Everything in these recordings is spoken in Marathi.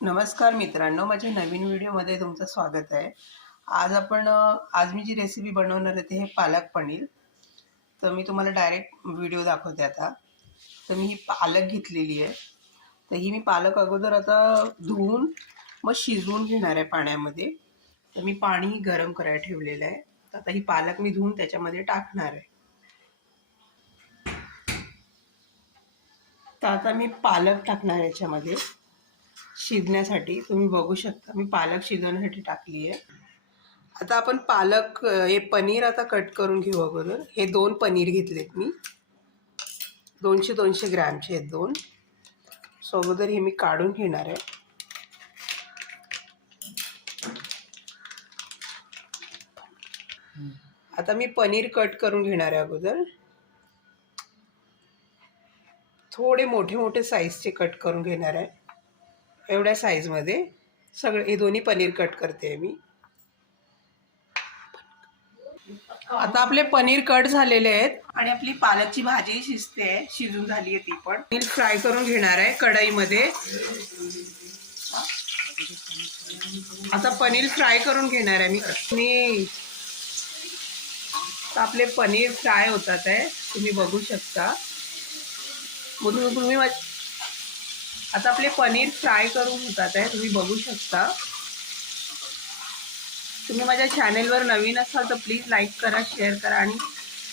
नमस्कार मित्रांनो माझ्या नवीन व्हिडिओमध्ये तुमचं स्वागत आहे. आज आपण आज मी जी रेसिपी बनवणार आहे ते हे पालक पनीर. तर मी तुम्हाला डायरेक्ट व्हिडिओ दाखवते आता. तर मी ही पालक घेतलेली आहे. तर ही मी पालक अगोदर आता धुवून मग शिजवून घेणार आहे पाण्यामध्ये. तर मी पाणी गरम करायला ठेवलेलं आहे. तर आता ही पालक मी धुवून त्याच्यामध्ये टाकणार आहे. तर आता मी पालक टाकणार याच्यामध्ये. शिजण्यासाठी तुम्ही बघू शकता. मी पालक शिजवण्यासाठी टाकली आहे आता आपण पालक हे पनीर आता कट करून घेऊ अगोदर. हे दोन पनीर घेतलेत मी. दोनशे दोनशे ग्रॅमचे आहेत दोन. सो अगोदर हे मी काढून घेणार आहे. आता मी पनीर कट करून घेणार आहे अगोदर. थोडे मोठे मोठे साईजचे कट करून घेणार आहे. एवढ्या साईजमध्ये सगळे हे दोन्ही पनीर कट करते मी. आता आपले पनीर कट झालेले आहेत. आणि आपली पालकची भाजी शिजते. शिजून झाली आहे ती पण. पनीर फ्राय करून घेणार आहे कढईमध्ये. आता पनीर फ्राय करून घेणार आहे मी. मी आपले पनीर फ्राय होतात आहे. तुम्ही बघू शकता. म्हणून तुम्ही आता आपले पनीर फ्राय करून होतात आहे तुम्ही बघू शकता. तुम्ही माझ्या चॅनेलवर नवीन असाल तर प्लीज लाईक करा शेअर करा आणि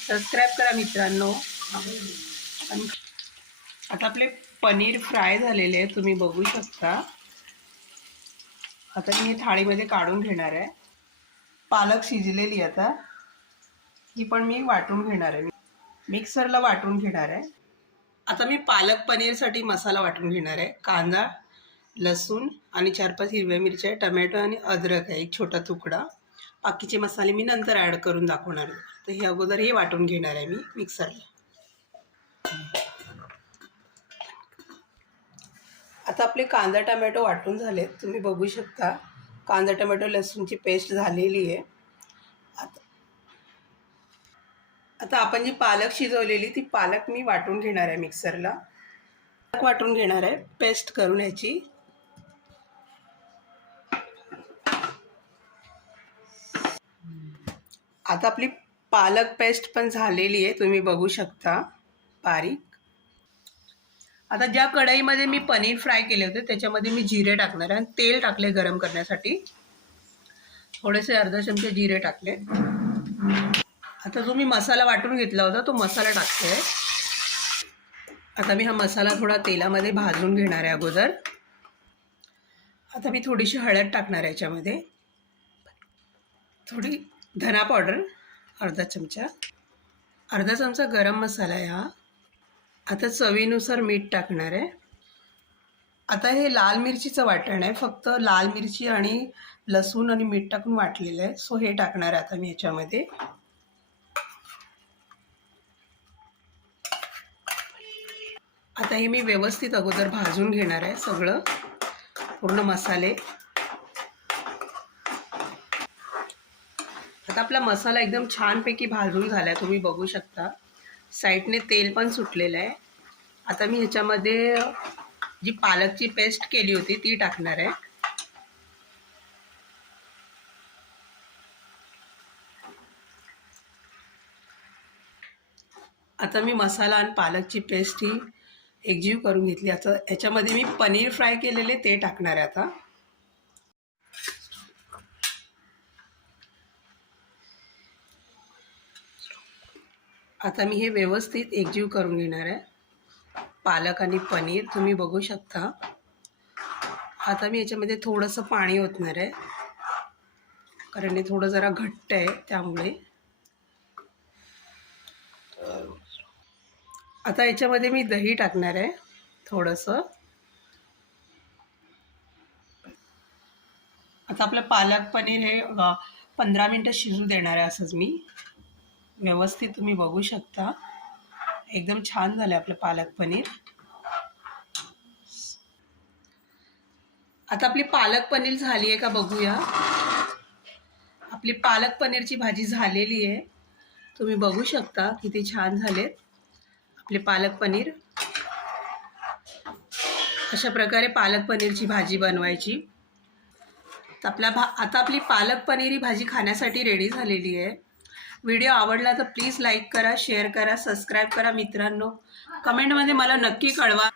सबस्क्राईब करा मित्रांनो. आणि आता आपले पनीर फ्राय झालेले आहे तुम्ही बघू शकता. आता मी थाळीमध्ये काढून घेणार आहे. पालक शिजलेली आता. ही पण मी वाटून घेणार आहे. मिक्सरला वाटून घेणार आहे. आता मी पालक पनीरसाठी मसाला वाटून घेणार आहे. कांदा लसूण आणि चार पाच हिरव्या मिरच्या टमॅटो आणि अद्रक आहे एक छोटा तुकडा. बाकीचे मसाले मी नंतर ॲड करून दाखवणार आहे. तर हे अगोदर हे वाटून घेणार आहे मी मिक्सरला आता आपले कांदा टमॅटो वाटून झालेत. तुम्ही बघू शकता. कांदा टमॅटो लसूणची पेस्ट झालेली आहे. आता आता आपण जी पालक शिजवलेली ती पालक मी वाटून घेणार आहे मिक्सरला. पालक वाटून घेणार आहे पेस्ट करून ह्याची. आता आपली पालक पेस्ट पण झालेली आहे तुम्ही बघू शकता बारीक. आता ज्या कढईमध्ये मी पनीर फ्राय केले होते त्याच्यामध्ये मी जिरे टाकणार आहे आणि तेल टाकले गरम करण्यासाठी. थोडेसे अर्धा चमचे जिरे टाकले. आता जो मी मसाला वाटून घेतला होता तो मसाला टाकतो. आहे आता मी हा मसाला थोडा तेलामध्ये भाजून घेणार आहे अगोदर. आता मी थोडीशी हळद टाकणार आहे याच्यामध्ये. थोडी धना पावडर अर्धा चमचा. अर्धा चमचा गरम मसाला आहे हा. आता चवीनुसार मीठ टाकणार आहे. आता हे लाल मिरचीचं वाटण आहे. फक्त लाल मिरची आणि लसूण आणि मीठ टाकून वाटलेलं आहे. सो हे टाकणार आहे आता मी याच्यामध्ये. आता हे मी व्यवस्थित अगोदर भाजून घेणार आहे सगळं पूर्ण मसाले. आता आपला मसाला एकदम छानपैकी भाजून झाला आहे तुम्ही बघू शकता. साईडने तेल पण सुटलेलं आहे. आता मी ह्याच्यामध्ये जी पालकची पेस्ट केली होती ती टाकणार आहे. आता मी मसाला आणि पालकची पेस्ट ही एकजीव करून घेतली. आता याच्यामध्ये मी पनीर फ्राय केलेले ते टाकणार आहे आता. आता मी हे व्यवस्थित एकजीव करून घेणार आहे. पालक आणि पनीर तुम्ही बघू शकता. आता मी याच्यामध्ये थोडंसं पाणी ओतणार आहे. कारण हे थोडं जरा घट्ट आहे त्यामुळे. आता याच्यामध्ये मी दही टाकणार आहे थोडंसं. आता आपलं पालक पनीर हे पंधरा मिनटं शिजू देणार आहे असंच मी. व्यवस्थित तुम्ही बघू शकता. एकदम छान झालं आपलं पालक पनीर. आता आपली पालक पनीर झाली आहे का बघूया. आपली पालक पनीरची भाजी झालेली आहे. तुम्ही बघू शकता किती छान झालेत. आपले पालक पनीर. अशा प्रकारे पालक पनीरची भाजी बनवायची. तर आपला भा आता आपली पालक पनीर ही भाजी खाण्यासाठी रेडी झालेली आहे. व्हिडिओ आवडला तर प्लीज लाईक करा शेअर करा सबस्क्राईब करा मित्रांनो. कमेंटमध्ये मला नक्की कळवा.